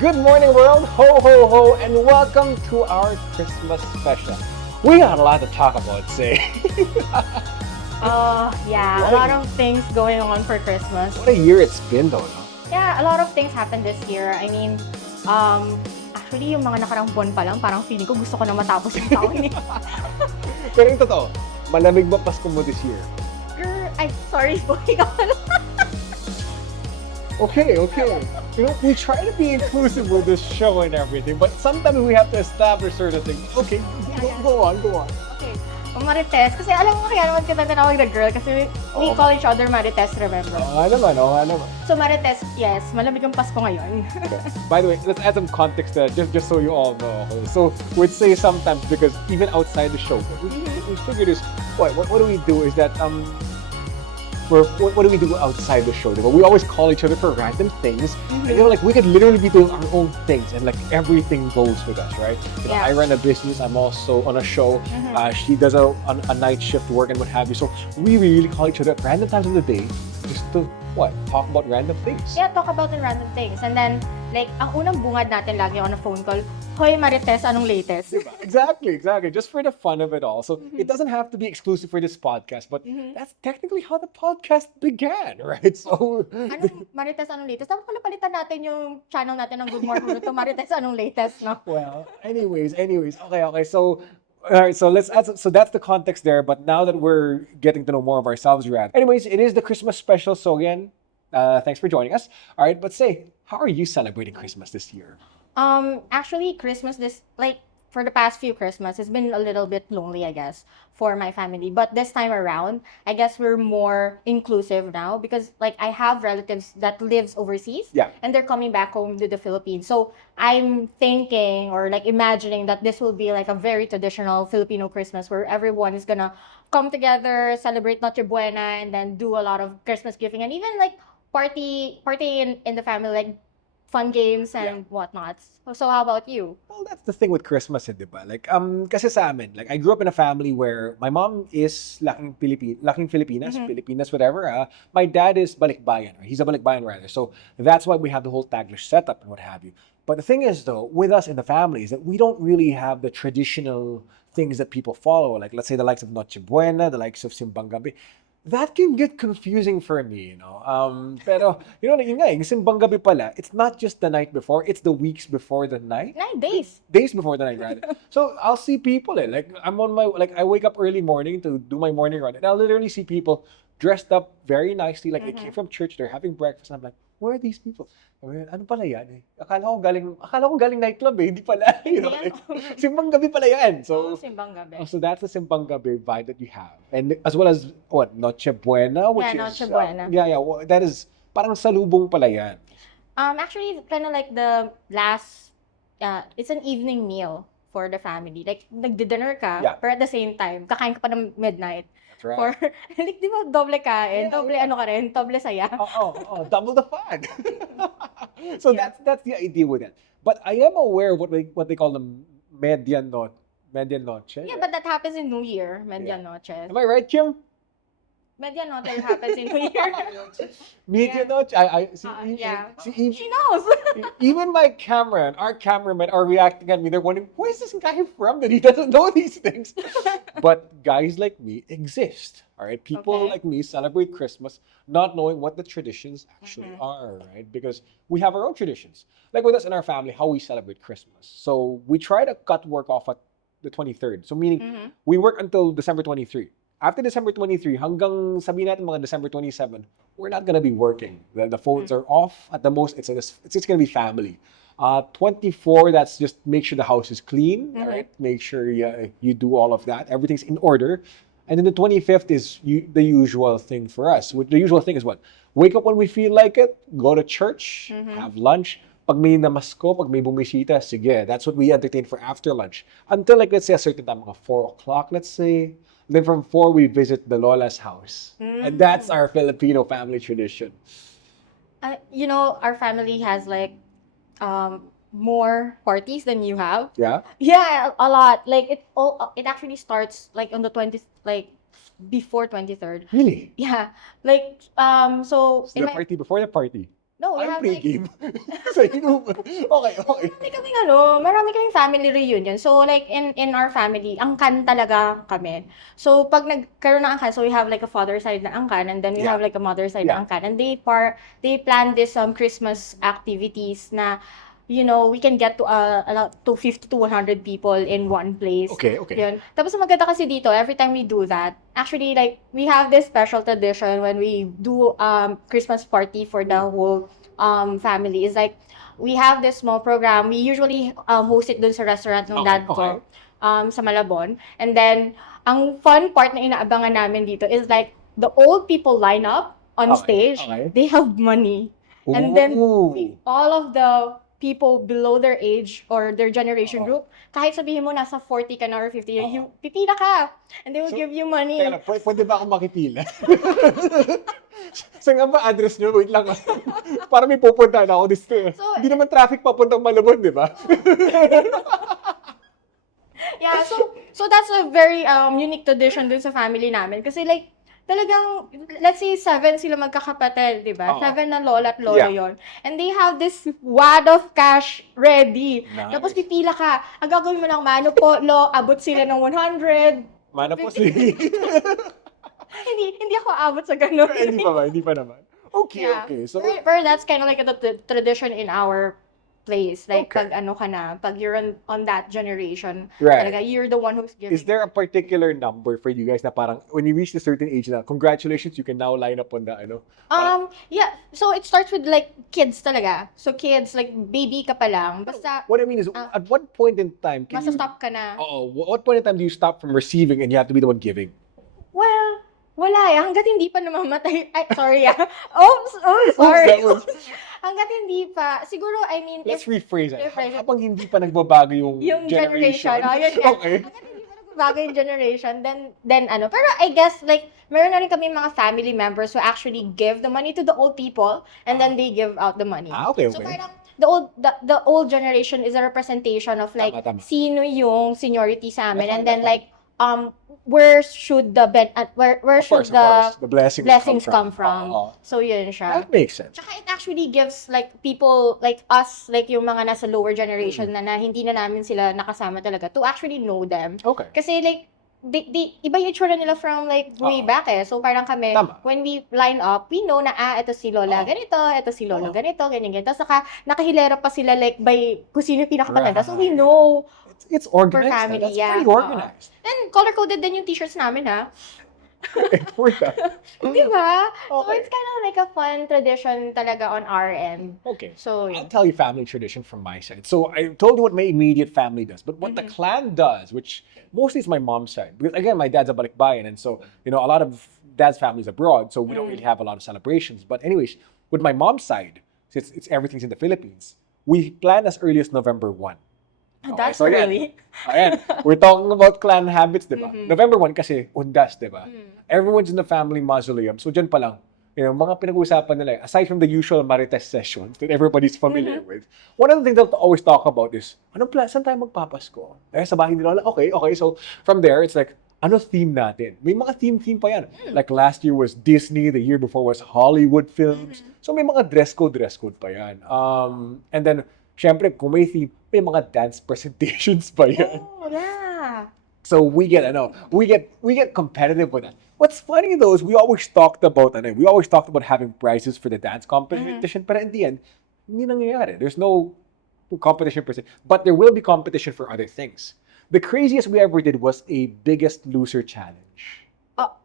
Good morning, world. Ho, ho, ho, and welcome to our Christmas special. We got a lot to talk about, say. Yeah, a lot of things going on for Christmas. What a year it's been, though, no? Yeah, a lot of things happened this year. I mean, actually, yung mga nakarang buwan pa lang, parang feeling ko gusto ko na matapos yung taon eh. Pero yung totoo, malamig ba Pasko mo this year? Girl, sorry po, ikaw na. Okay. You know, we try to be inclusive with this show and everything, but sometimes we have to establish certain things. Okay, go on. Okay, Marites, kasi alam mo kaya naman kita tinawag na girl kasi we call each other Marites, remember? Oo naman. So Marites, yes, malamig ang Pasko ngayon. By the way, let's add some context there, just so you all know. Okay? So we'd say sometimes because even outside the show, we figure this. What do we do? Is that what do we do outside the show? We always call each other for random things. And, like we could literally be doing our own things, and like everything goes with us, right? You know, I run a business. I'm also on a show. She does a night shift work and what have you. So we really call each other at random times of the day, just to talk about random things. Yeah, talk about the random things. And then, like, ang unang bungad natin lagi on a phone call, Hoy Marites, anong latest? Diba? Exactly. Just for the fun of it all. So it doesn't have to be exclusive for this podcast, but that's technically how the podcast began, right? So Marites, anong latest? Dapat pala palitan natin yung channel natin ng Good Morning to Marites, anong latest, no? well, anyways. Okay. So all right, so let's add. So that's the context there. But now that we're getting to know more of ourselves, anyways, it is the Christmas special. So again, thanks for joining us. All right, but say, how are you celebrating Christmas this year? Actually, Christmas for the past few Christmas, it's been a little bit lonely, I guess, for my family. But this time around, I guess we're more inclusive now because, like, I have relatives that lives overseas. Yeah. And they're coming back home to the Philippines. So I'm thinking or like imagining that this will be like a very traditional Filipino Christmas where everyone is gonna come together, celebrate Noche Buena, and then do a lot of Christmas gifting and even like party in the family, like fun games and whatnot. So how about you? Well, that's the thing with Christmas, di ba? Like, kasi sa amin, like, I grew up in a family where my mom is laking Filipinas, Filipinas, whatever. My dad is balikbayan, or he's a balikbayan rather. So that's why we have the whole Taglish setup and what have you. But the thing is, though, with us in the family is that we don't really have the traditional things that people follow. Like, let's say the likes of Noche Buena, the likes of Simbang Gabi. That can get confusing for me, you know. Pero, yun nga, yung Simbang Gabi pala, it's not just the night before, it's the weeks before the night. 9 days. Days before the night, rather. So, I'll see people, like, I wake up early morning to do my morning run, and I'll literally see people dressed up very nicely, like they came from church, they're having breakfast, and I'm like, where are these people? Ano pala yan eh? Akala ko galing nightclub eh, hindi pala. You know, like, Simbang Gabi pala yan. So, Simbang Gabi. So that's the Simbang Gabi vibe that you have. And as well as, Noche Buena, which is... Noche Buena. That is, parang salubong pala yan. Actually, it's kind of like the last, it's an evening meal for the family. Like, nagdi-dinner ka, but at the same time, kakain ka pa ng midnight. Right. For, like, di ba, doble kain, doble ano ka rin, doble saya. Double the fun. So that's the idea with it. But I am aware of what they call the medianoche. Yeah, but that happens in New Year, medianoche. Am I right, Kim? Medianoche happens in New Year. Medianoche. She knows. Even my camera and our cameramen are reacting at me. They're wondering, where's this guy from that he doesn't know these things? But guys like me exist. All right, people like me celebrate Christmas not knowing what the traditions actually are, right? Because we have our own traditions. Like with us in our family, how we celebrate Christmas. So we try to cut work off at the 23rd. So meaning we work until December 23. After December 23, hanggang sabihin natin mga December 27, we're not gonna be working. The phones are off. At the most, it's gonna be family. 24, that's just make sure the house is clean, all right? Make sure you do all of that. Everything's in order. And then the 25th is the usual thing for us. The usual thing is what? Wake up when we feel like it, go to church, have lunch. Pag may namasko, pag may bumisita, sige, that's what we entertain for after lunch. Until like, let's say a certain time, mga 4 o'clock, let's say. Then from 4, we visit the Lola's house. And that's our Filipino family tradition. You know, our family has like more parties than you have. Yeah? Yeah, a lot. Like it actually starts like on the 20th, like before 23rd. Really? Yeah. Like so The party before the party. No, we I'm have like pre-game. So, okay, okay. marami kaming family reunion. So like in our family, angkan talaga kami. So pag nagkaroon ng angkan, so we have like a father side na angkan and then we Yeah. have like a mother side Yeah. na angkan. And they plan this Christmas activities na we can get to to 50 to 100 people in one place. Okay, okay. Yun. Tapos ang maganda kasi dito, every time we do that, actually like we have this special tradition when we do Christmas party for the whole family. Is like we have this small program. We usually host it dun sa restaurant ng dad ko sa Malabon. And then ang fun part na inaabangan namin dito is like the old people line up on stage. Okay. They have money. And then Ooh. all of the people below their age or their generation group, kahit sabihin mo nasa 40 ka na or 50, you pipila ka. And they will give you money. Teka lang, pwede ba akong makipila? Saan nga ba address nyo? Wait lang. Para may pupuntahan ako dito. So, Hindi naman traffic papuntang Malabon, di ba? Yeah, so that's a very unique tradition dun sa family namin. Kasi like, talagang, let's say 7 sila magkakapatid, di ba? 7 na lola at lolo yon. And they have this wad of cash ready. Nice. Tapos pipila ka. Ang gagawin mo lang, mano po, abot sila ng 100. Mana po si... hindi ako abot sa ganun. Hindi pa ba? Hindi pa naman. Okay, Yeah. okay. So, Pero that's kind of like a tradition in our place. Like, Okay. pag you're on that generation, Right. talaga, you're the one who's giving. is there a particular number for you guys na parang when you reach a certain age na congratulations, you can now line up on the Yeah, so it starts with like kids talaga. So kids, like baby ka pa lang. Basta, What I mean is, at what point in time can you... stop ka na. What point in time do you stop from receiving and you have to be the one giving? Well, wala eh. Hanggat hindi pa namamatay. Ay, sorry ah. Sorry. that was- Hanggat hindi pa. Siguro, I mean, Let's rephrase it. Rephrase it. Habang hindi pa nagbabago yung generation. Oh, yun nga. Okay. Hanggat hindi pa nagbabago yung generation, then ano. Pero I guess, like, meron na rin kami mga family members who actually give the money to the old people and then they give out the money. Okay, So okay. parang the old generation is a representation of like Tama. sino yung seniority sa amin and then like where should the where should Of course. The blessings come from. Oo. So yun siya. That makes sense. Tsaka it actually gives like people like us, like yung mga nasa lower generation na hindi na namin sila nakasama talaga to actually know them. Okay. Kasi like they iba yung itsura nila from like way back eh. So parang kami, Tama. when we line up, we know na ito si Lola ganito, ito si Lolo ganito, ganyan. Tapos nakahilera pa sila like by kung sino yung pinakamaganda. So we know It's organized. family, That's yeah. pretty organized. then color-coded din yung t-shirts namin ha. For that. Di ba? So Okay. it's kind of like a fun tradition talaga on our end. Okay. So, I'll tell you family tradition from my side. So I told you what my immediate family does, but what the clan does, which mostly is my mom's side, because again, my dad's a balikbayan, and so a lot of dad's families abroad, so we don't really have a lot of celebrations. But anyways, with my mom's side, since it's everything's in the Philippines, we plan as early as November 1. that's so again, really... Ayan, we're talking about clan habits, di ba? November 1 kasi undas, di ba? Everyone's in the family mausoleum. So dyan pa lang, mga pinag-uusapan nila, aside from the usual marites sessions that everybody's familiar with, one of the things they'll always talk about is, saan tayo magpapasko? Sa bahay nila, okay. So from there, it's like, ano theme natin? May mga theme pa yan. Like last year was Disney, the year before was Hollywood films. So may mga dress code pa yan. And then, syempre, kung may theme, may mga dance presentations pa yan. Oh, yeah. So we get competitive with that. What's funny though is we always talked about having prizes for the dance competition, but in the end, hindi nangyayari. There's no competition per se, but there will be competition for other things. The craziest we ever did was a Biggest Loser challenge.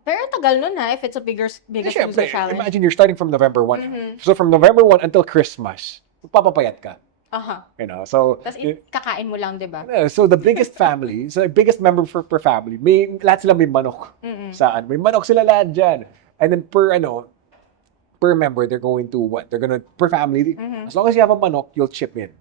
Pero tagal nun ha, if it's a biggest Siyempre, loser challenge. imagine you're starting from November 1. So from November 1 until Christmas, magpapapayat ka. So Tapos kakain mo lang, di ba? so the biggest family, so the biggest member per family, lahat sila may manok. Saan? May manok sila lahat dyan. And then per member, they're going to per family, as long as you have a manok, you'll chip in.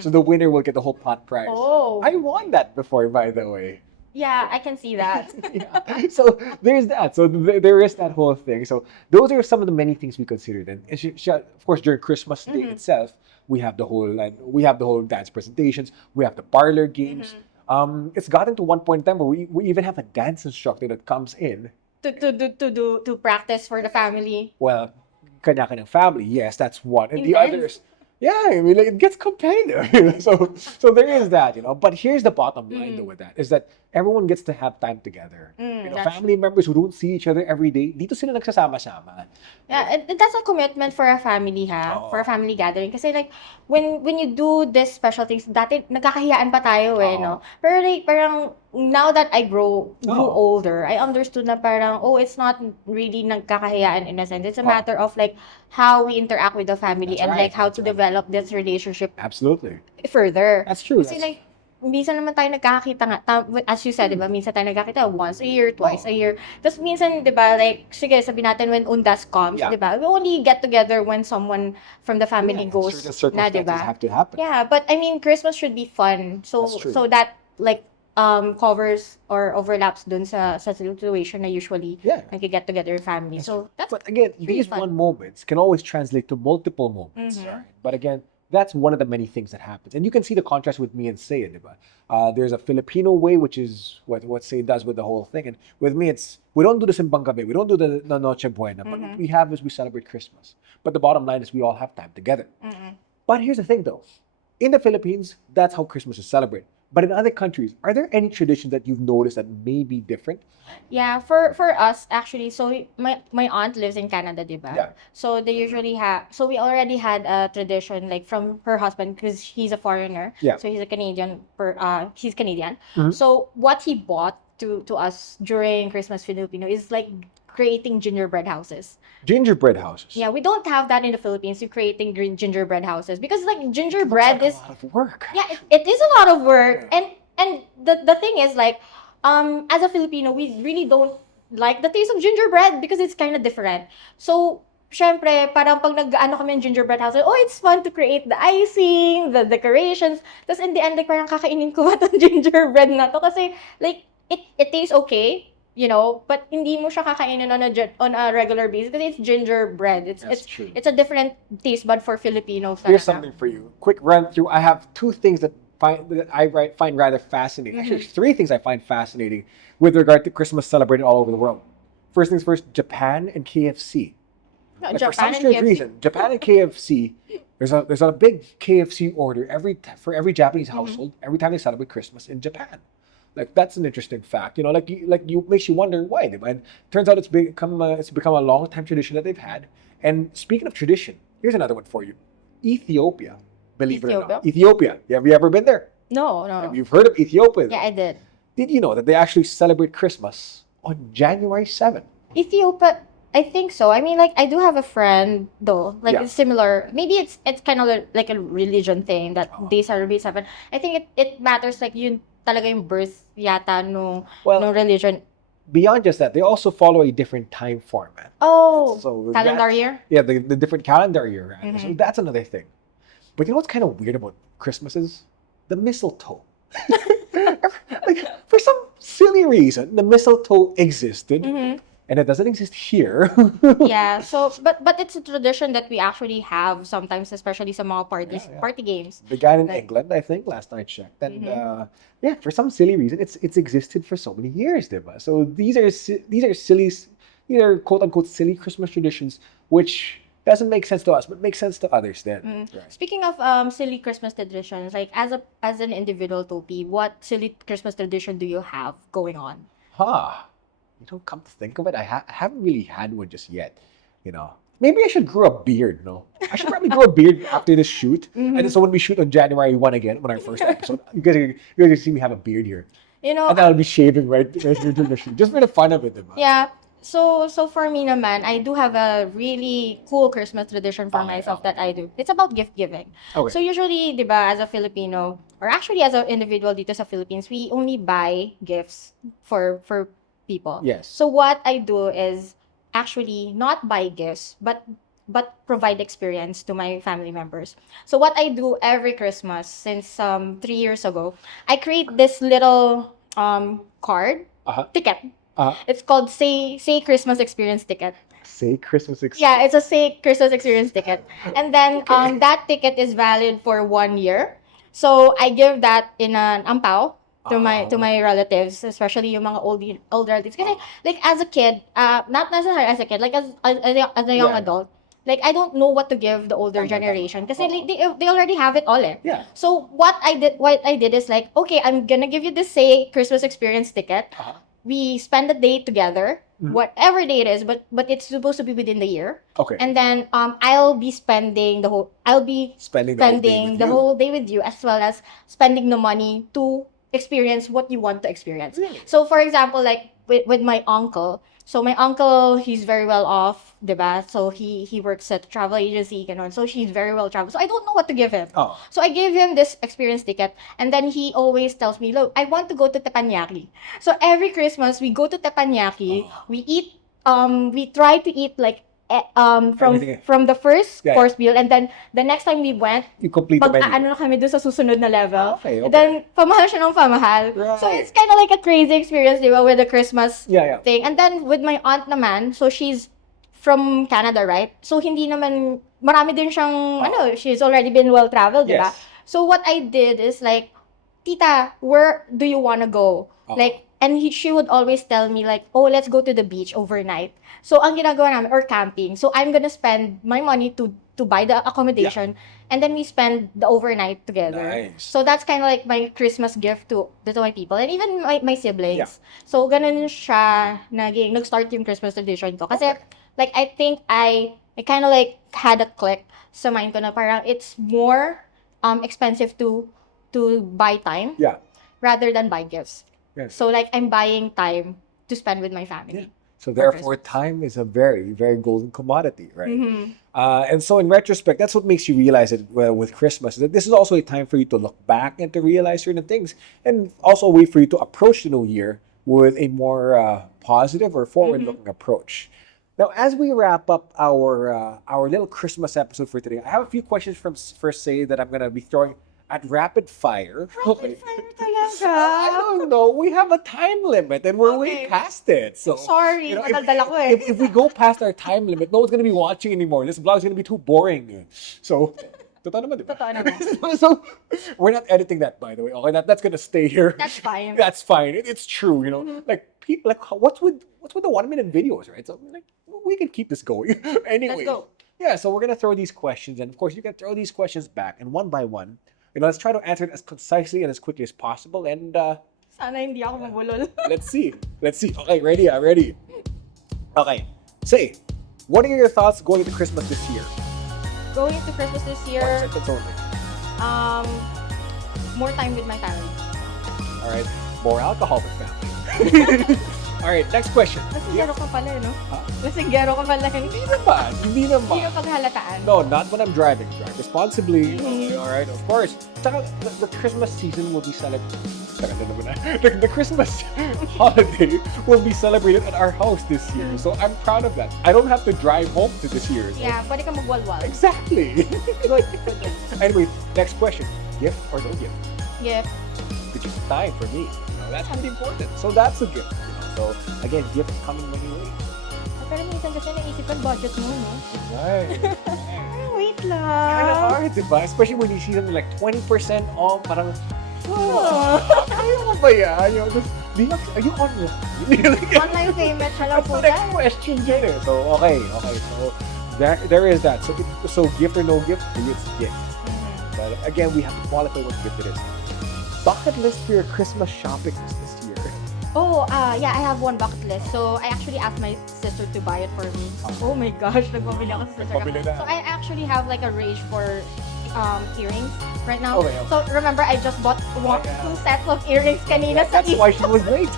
So the winner will get the whole pot prize. Oh. I won that before, by the way. Yeah, I can see that. Yeah. So there's that. So there is that whole thing. So those are some of the many things we considered. And of course, during Christmas Day itself, we have the whole dance presentations. We have the parlor games. It's gotten to one point in time where we even have a dance instructor that comes in To practice for the family. Well, kanya-kanyang family. Yes, that's one. And the Intense. others, yeah, I mean, like, it gets competitive. So there is that, But here's the bottom line, though, with that, is that everyone gets to have time together. that's Family members who don't see each other every day, dito sila nagsasama-sama. Yeah, and that's a commitment for a family, ha? For a Oo. family gathering. Kasi like, when you do this special things, dati nagkakahiyaan pa tayo eh, no? Pero like, parang, now that I grew Oo. older, I understood na parang, it's not really nagkakahiyaan in a sense. It's a matter of like, how we interact with the family That's and right, like, how that's to right. develop this relationship Absolutely. further. That's true. Kasi like, minsan naman tayo nagkakakita nga, as you said, di ba, minsan tayo nagkakita once a year, twice a year. Tapos minsan, di ba, like, sige, sabihin natin when Undas comes, Yeah. di ba, we only get together when someone from the family Yeah, goes certain na, di circumstances ba? have to happen. Yeah, but I mean, Christmas should be fun. That's true. So that, like, covers or overlaps dun sa situation na usually Yeah. nag-get together your family. So that's But again, really these fun. one moments can always translate to multiple moments. Right? But again, that's one of the many things that happens. And you can see the contrast with me and Say, diba? There's a Filipino way, which is what Say does with the whole thing. And with me, we don't do the Simbang Gabi, we don't do the Noche Buena, but what we have is we celebrate Christmas. But the bottom line is we all have time together. But here's the thing though. In the Philippines, that's how Christmas is celebrated. But in other countries, are there any traditions that you've noticed that may be different? Yeah, for us actually, so my aunt lives in Canada, diba? Yeah. So they usually have, so we already had a tradition like from her husband because he's a foreigner. Yeah. So he's a Canadian, he's Canadian. Mhm. So what he bought to us during Christmas Filipino is like creating gingerbread houses. Gingerbread houses. Yeah, we don't have that in the Philippines. You creating gingerbread houses because like gingerbread It's is like a lot of work. yeah, it is a lot of work. And the thing is like as a Filipino, we really don't like the taste of gingerbread because it's kind of different. So syempre, parang pag nag-ano kami ng gingerbread house, it's fun to create the icing, the decorations. Tapos in the end, like, parang kakainin ko ba itong gingerbread na to? Kasi, like, it tastes okay, but hindi mo siya kakainin on a regular basis because it's gingerbread. That's true. It's a different taste bud for Filipinos. Here's talaga. something for you. Quick run through. I have two things that I find rather fascinating. Actually, three things I find fascinating with regard to Christmas celebrated all over the world. First things first, Japan and KFC. No, Like, for Japan some and strange KFC. reason, Japan and KFC, there's a big KFC order for every Japanese household every time they celebrate Christmas in Japan. Like that's an interesting fact, you makes you wonder why. And turns out it's become a long time tradition that they've had. And speaking of tradition, here's another one for you: Ethiopia. Believe it or not, Ethiopia. Have you ever been there? No. You've heard of Ethiopia? Yeah, I did. Did you know that they actually celebrate Christmas on January 7th? Ethiopia, I think so. I mean, like, I do have a friend, though. Like, Yeah. it's similar. Maybe it's kind of like a religion thing that they celebrate 7. I think it matters, like, yun talaga yung birth yata nung religion. Beyond just that, they also follow a different time format. Oh, So calendar that's- year? Yeah, the different calendar year. Right? So that's another thing. But you know what's kind of weird about Christmas is the mistletoe. Like, for some silly reason, the mistletoe existed, and it doesn't exist here. Yeah, so, but it's a tradition that we actually have sometimes, especially sa mga parties, Yeah. party games. Began in England, I think, last I checked, and yeah, for some silly reason, it's existed for so many years, diba? So these are silly, these are quote unquote silly Christmas traditions, which doesn't make sense to us, but makes sense to others. Then, right. Speaking of silly Christmas traditions, like as an individual, Topi, what silly Christmas tradition do you have going on? You don't come to think of it, I haven't really had one just yet. Maybe I should grow a beard. No, I should probably grow a beard after this shoot, and then so when we shoot on January 1 again, when our first episode, you guys see me have a beard here, and then I'll be shaving right during the shoot, just for the fun of it. Diba? Yeah. So for me naman, I do have a really cool Christmas tradition for myself that I do. It's about gift giving. Okay. So usually, di ba, as a Filipino, or actually as an individual dito sa Philippines, we only buy gifts for people. Yes. So what I do is actually not buy gifts, but provide experience to my family members. So what I do every Christmas since 3 years ago, I create this little card ticket. It's called Say Christmas Experience Ticket. Say Christmas experience. Yeah, it's a Say Christmas Experience ticket. And then that ticket is valid for 1 year. So I give that in an ampao to my relatives, especially yung mga old relatives. Kasi like as a kid, not necessarily as a kid, like as a young adult, like I don't know what to give the older Tama, generation tama. kasi like, they already have it all eh. Yeah. So what I did is like, okay, I'm gonna give you this say Christmas experience ticket. Uh-huh. We spend the day together, Mhm. whatever day it is, but it's supposed to be within the year. Okay. And then I'll be spending the whole Spending the whole day with you, as well as spending the money to experience what you want to experience. Really? So for example, like with my uncle, so my uncle, he's very well off, diba? So he works at a travel agency, ganon. So he's very well traveled. So I don't know what to give him. Oh. So I gave him this experience ticket, and then he always tells me, look, I want to go to Teppanyaki. So every Christmas, we go to Teppanyaki, we eat, we try to eat like, Everything. from the first Yeah. course meal, and then the next time we went, You complete the menu. ano na kami doon sa susunod na level. Okay. And then, pamahal siya ng pamahal. Right. So, it's kind of like a crazy experience, di ba, with the Christmas Yeah. thing. And then, with my aunt naman, so she's from Canada, right? So, hindi naman, marami din siyang, she's already been well-traveled, di ba? Yes. So, what I did is like, Tita, where do you wanna go? Oh. Like, and she would always tell me like, oh, let's go to the beach overnight. So, ang ginagawa namin, or camping. So, I'm gonna spend my money to buy the accommodation, and then we spend the overnight together. Nice. So, that's kind of like my Christmas gift to my people, and even my siblings. Yeah. So, ganun siya, nag-start yung Christmas tradition ko. Kasi, like, I think I kind of like had a click sa mind ko na parang it's more expensive to buy time rather than buy gifts. Yes. So like I'm buying time to spend with my family. So therefore, time is a very, very golden commodity, right? Mm-hmm. And so in retrospect, that's what makes you realize it with Christmas, that this is also a time for you to look back and to realize certain things, and also a way for you to approach the new year with a more positive or forward-looking approach. Now, as we wrap up our little Christmas episode for today, I have a few questions from First Say that I'm going to be throwing at rapid fire. Rapid fire talaga. I don't know. We have a time limit and we're way past it. So Sorry, if, madaldal ako eh. if we go past our time limit, no one's gonna be watching anymore. This vlog is gonna be too boring. So, totoo naman, diba? Totoo naman. So, we're not editing that, by the way. Okay, that's gonna stay here. That's fine. That's fine. It's true, you know. Like people, like what's with the 1 minute videos, right? So like we can keep this going. Anyway, Let's go. Yeah, so we're gonna throw these questions, and of course you can throw these questions back, and one by one, you know, let's try to answer it as concisely and as quickly as possible. And Sana hindi ako mabulol. let's see. Okay, ready? Ready. Okay. Say, what are your thoughts going into Christmas this year? Going to Christmas this year, One sentence only. more time with my family. All right. More alcohol with family. All right. Next question. Lasinggero ka pala, no? Huh? Lasinggero ka pala. Hindi naman. Hindi ka paghalataan. No, not when I'm driving. Drive responsibly. Okay, all right, of course. Tsaka, the Christmas season will be celebrated. The Christmas holiday will be celebrated at our house this year. So I'm proud of that. I don't have to drive home to this year. So. Yeah, pwede ka magwalwal. Exactly. Anyway, next question. Gift or no gift? Gift. Which is time for me. You know, that's really important. So that's a gift. You know? So again, gifts coming many ways. Pero minsan kasi naisip ko budget mo, no? Right. Wait Kind of lang. hard, diba? Especially when you see something like 20% off, parang, ayaw mo ba yan? You know, are you online? Online payment siya lang That's po. the next question dyan eh. So, okay. So, there is that. So gift or no gift, for you it's gift. But again, we have to qualify what gift it is. Bucket list for your Christmas shopping list this year. Oh, yeah, I have one bucket list. So, I actually asked my sister to buy it for me. Oh my gosh, nagpabili ako sa sister ko. Nagpabili na. So, I actually have like a rage for earrings right now. Okay. So, remember, I just bought two sets of earrings kanina sa That's why she was late.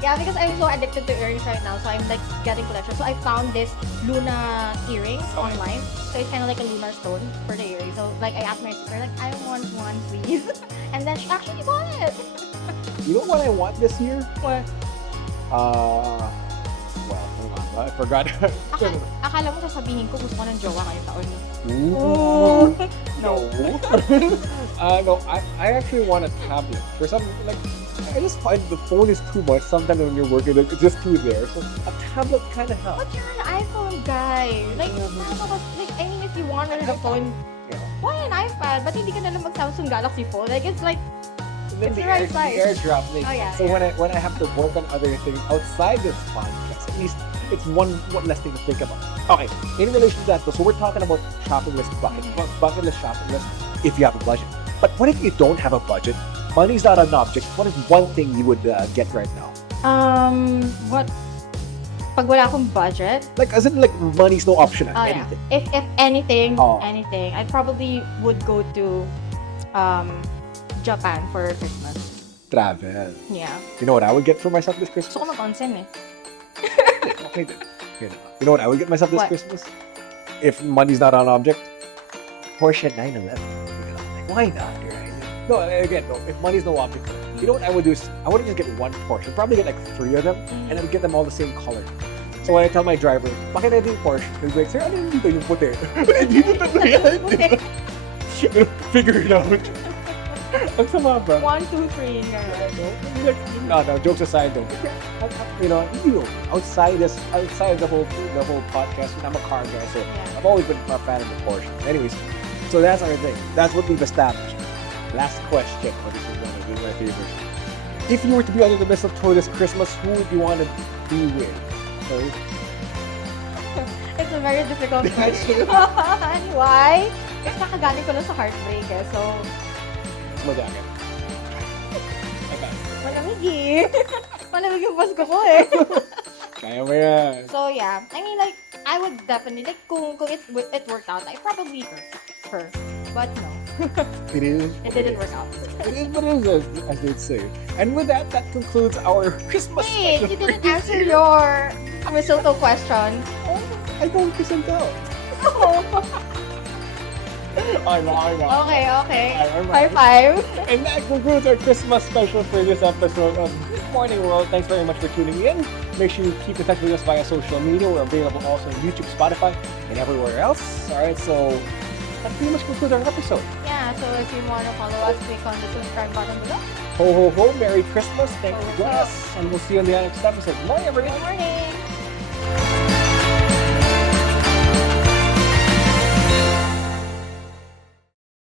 Yeah, because I'm so addicted to earrings right now. So, I'm like getting collection. So, I found this Luna earrings online. So, it's kind of like a lunar stone for the earrings. So, like, I asked my sister, like, I want one, please. And then she actually bought it. You know what I want this year? What? Well, hold on. I forgot. Akala mo sasabihin ko gusto ko ng jowa ngayong taon. Ooh. No. No, I actually want a tablet. For some, like, I just find the phone is too much. Sometimes when you're working, it's just too there. So a tablet kind of helps. But you're an iPhone guy. Like, I mean, if you wanted a phone, why an iPad? Ba't hindi ka na lang mag-Samsung Galaxy phone? Like, it's like, Then it's the right size. the airdrop thing. Oh, yeah, So yeah. when I have to work on other things outside this podcast, at least it's one less thing to think about. Okay, in relation to that, so we're talking about shopping list, bucket list, shopping list, if you have a budget. But what if you don't have a budget? Money's not an object. What is one thing you would get right now? What? Pag wala akong budget, Like, as in, like, money's no option at oh yeah. anything. If anything, Oh. anything, I probably would go to Japan for Christmas. Travel. Yeah. You know what I would get for myself this Christmas? Gusto ko mag-onsen eh. Okay then. Okay, you know what I would get myself this What? Christmas? If money's not an object? Porsche 911. Like, why not, right? No, again, no. If money's no object, you know what I would do is, I wouldn't just get one Porsche. I'd probably get like 3 of them, and I'd get them all the same color. So when I tell my driver, bakit na yung Porsche? He's like, sir, ano yung dito yung puti? Dito talaga yan. Figure it out. Ang sama ba? 1, 2, 3. No, jokes aside though. You know, outside the whole podcast, I'm a car guy, so Yeah. I've always been a fan of the Porsche. Anyways, so that's our thing. That's what we've established. Last question. Oh, this is my favorite. If you were to be under the mistletoe this Christmas, who would you want to be with? Sorry? It's a very difficult question. Why? Kasi nakagaling ko lang sa heartbreak eh. So, Mag-jacket. Okay. malamig eh. Malamig yung Pasko ko eh. Kaya mo yan. So yeah, I mean like, I would definitely, like kung it worked out, I probably her. But no, It is. it didn't work out. It is what it is, as they'd say. And with that, that concludes our Christmas Wait, special you for didn't this answer year. your mistletoe question. Oh, I don't kiss and tell. I know. Okay. I'm High five. And that concludes our Christmas special for this episode of Good Morning World. Thanks very much for tuning in. Make sure you keep in touch with us via social media. We're available also on YouTube, Spotify, and everywhere else. All right, so that pretty much concludes our episode. Yeah, so if you want to follow us, click on the subscribe button below. Ho, ho, ho. Merry Christmas. Thanks for Ho, ho, joining ho. us. And we'll see you on the next episode. Morning, everybody. Good morning.